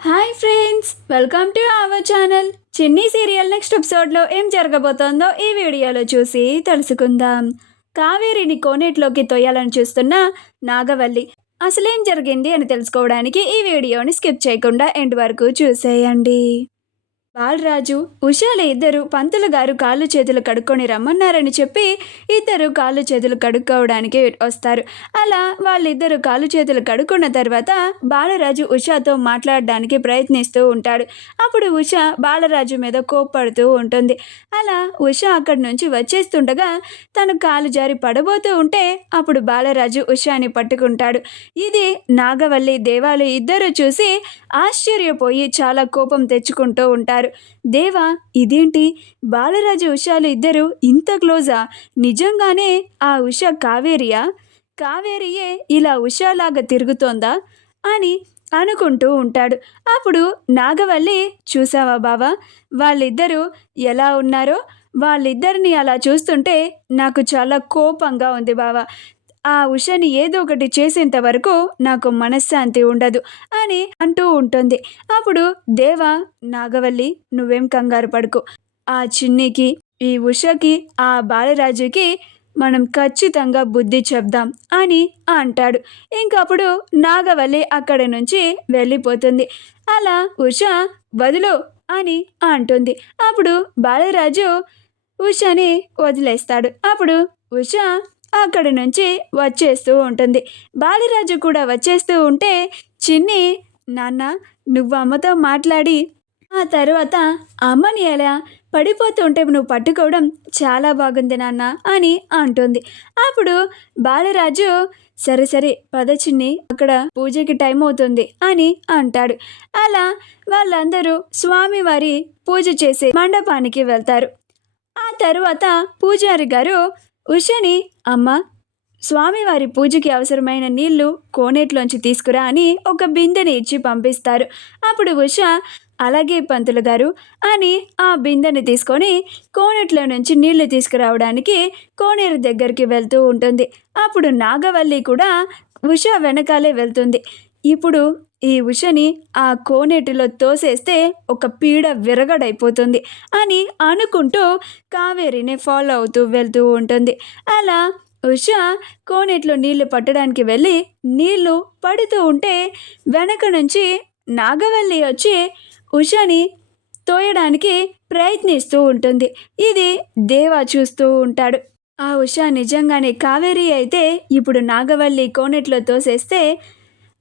Hi friends, welcome to our channel. చిన్ని serial next ఎపిసోడ్లో ఏం జరగబోతోందో ఈ వీడియోలో చూసి తెలుసుకుందాం. కావేరిని కోనేట్లోకి తొయ్యాలని చూస్తున్న నాగవల్లి అసలేం జరిగింది అని తెలుసుకోవడానికి ఈ వీడియోని స్కిప్ చేయకుండా ఎండ్ వరకు చూసేయండి. బాలరాజు ఉషాల ఇద్దరు పంతులు గారు కాళ్ళు చేతులు కడుక్కొని రమ్మన్నారని చెప్పి ఇద్దరు కాళ్ళు చేతులు కడుక్కోవడానికి వస్తారు. అలా వాళ్ళిద్దరు కాళ్ళు చేతులు కడుక్కున్న తర్వాత బాలరాజు ఉషాతో మాట్లాడడానికి ప్రయత్నిస్తూ ఉంటాడు. అప్పుడు ఉష బాలరాజు మీద కోప్పడుతూ ఉంటుంది. అలా ఉష అక్కడి నుంచి వచ్చేస్తుండగా తను కాలు జారి పడబోతూ ఉంటే అప్పుడు బాలరాజు ఉషాని పట్టుకుంటాడు. ఇది నాగవల్లి దేవాలు ఇద్దరు చూసి ఆశ్చర్యపోయి చాలా కోపం తెచ్చుకుంటూ ఉంటారు. దేవా, ఇదేంటి బాలరాజు ఉషాలు ఇద్దరు ఇంత క్లోజా? నిజంగానే ఆ ఉష కావేరియే ఇలా ఉషాలాగా తిరుగుతోందా అని అనుకుంటూ ఉంటాడు. అప్పుడు నాగవల్లి, చూసావా బావా, వాళ్ళిద్దరూ ఎలా ఉన్నారో? వాళ్ళిద్దరిని అలా చూస్తుంటే నాకు చాలా కోపంగా ఉంది బావా. ఆ ఉషని ఏదో ఒకటి చేసేంత వరకు నాకు మనశ్శాంతి ఉండదు అని అంటూ ఉంటుంది. అప్పుడు దేవా, నాగవల్లి నువ్వేం కంగారు పడుకో. ఆ చిన్నికి, ఈ ఉషకి, ఆ బాలరాజుకి మనం ఖచ్చితంగా బుద్ధి చెప్దాం అని అంటాడు. ఇంకప్పుడు నాగవల్లి అక్కడి నుంచి వెళ్ళిపోతుంది. అలా ఉష వదులు అని అంటుంది. అప్పుడు బాలరాజు ఉషని వదిలేస్తాడు. అప్పుడు ఉష అక్కడి నుంచి వచ్చేస్తూ ఉంటుంది. బాలరాజు కూడా వచ్చేస్తూ ఉంటే చిన్ని, నాన్న నువ్వు అమ్మతో మాట్లాడి ఆ తర్వాత అమ్మని ఎలా పడిపోతూ ఉంటే నువ్వు పట్టుకోవడం చాలా బాగుంది నాన్న అని అంటుంది. అప్పుడు బాలరాజు, సరే సరే పద చిన్ని, అక్కడ పూజకి టైం అవుతుంది అని అంటాడు. అలా వాళ్ళందరూ స్వామివారి పూజ చేసే మండపానికి వెళ్తారు. ఆ తరువాత పూజారి గారు ఉషని, అమ్మ స్వామివారి పూజకి అవసరమైన నీళ్లు కోనేట్లోంచి తీసుకురా అని ఒక బిందెని ఇచ్చి పంపిస్తారు. అప్పుడు ఉష, అలాగే పంతులు గారు అని ఆ బిందెని తీసుకొని కోనేట్లో నుంచి నీళ్లు తీసుకురావడానికి కోనేరు దగ్గరికి వెళ్తూ ఉంటుంది. అప్పుడు నాగవల్లి కూడా ఉష వెనకాలే వెళ్తుంది. ఇప్పుడు ఈ ఉషని ఆ కోనేటిలో తోసేస్తే ఒక పీడ విరగడైపోతుంది అని అనుకుంటూ కావేరిని ఫాలో అవుతూ వెళ్తూ ఉంటుంది. అలా ఉష కోనేట్లో నీళ్లు పట్టడానికి వెళ్ళి నీళ్లు పడుతూ ఉంటే వెనక నుంచి నాగవల్లి వచ్చి ఉషని తోయడానికి ప్రయత్నిస్తూ ఉంటుంది. ఇది దేవా చూస్తూ ఉంటాడు. ఆ ఉష నిజంగానే కావేరి అయితే ఇప్పుడు నాగవల్లి కోనేట్లో తోసేస్తే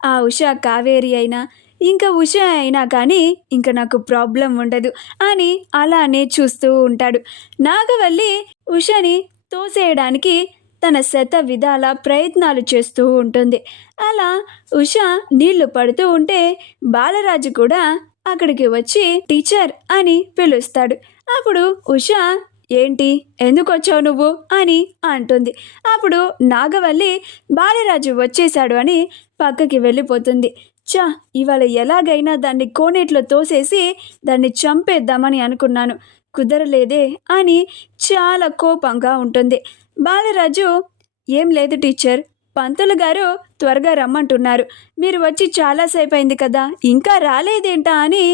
ఆ ఉష కావేరి అయినా ఇంకా ఉష అయినా కానీ ఇంకా నాకు ప్రాబ్లం ఉండదు అని అలానే చూస్తూ ఉంటాడు. నాగవల్లి ఉషని తోసేయడానికి తన శత విధాల ప్రయత్నాలు చేస్తూ ఉంటుంది. అలా ఉష నీళ్లు పడుతూ ఉంటే బాలరాజు కూడా అక్కడికి వచ్చి టీచర్ అని పిలుస్తాడు. అప్పుడు ఉష, ఏంటి, ఎందుకు వచ్చావు నువ్వు అని అంటుంది. అప్పుడు నాగవల్లి బాలరాజు వచ్చేశాడు అని పక్కకి వెళ్ళిపోతుంది. ఇవాళ ఎలాగైనా దాన్ని కోనేట్లో తోసేసి దాన్ని చంపేద్దామని అనుకున్నాను, కుదరలేదే అని చాలా కోపంగా ఉంటుంది. బాలరాజు, ఏం లేదు టీచర్, పంతులు గారు త్వరగా రమ్మంటున్నారు, మీరు వచ్చి చాలాసేపు అయింది కదా, ఇంకా రాలేదేంటా అని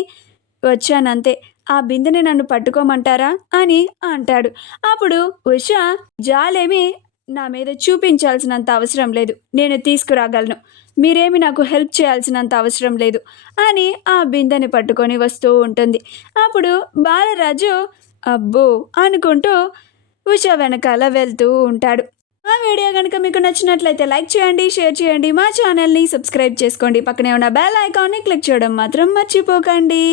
వచ్చానంతే, ఆ బిందెని నన్ను పట్టుకోమంటారా అని అంటాడు. అప్పుడు ఉష, జాలేమి నా మీద చూపించాల్సినంత అవసరం లేదు, నేను తీసుకురాగలను, మీరేమి నాకు హెల్ప్ చేయాల్సినంత అవసరం లేదు అని ఆ బిందెని పట్టుకొని వస్తూ ఉంటుంది. అప్పుడు బాలరాజు అబ్బో అనుకుంటూ ఉష వెనకాల వెళ్తూ ఉంటాడు. ఆ వీడియో కనుక మీకు నచ్చినట్లయితే లైక్ చేయండి, షేర్ చేయండి, మా ఛానల్ని సబ్స్క్రైబ్ చేసుకోండి, పక్కనే ఉన్న బెల్ ఐకాన్ని క్లిక్ చేయడం మాత్రం మర్చిపోకండి.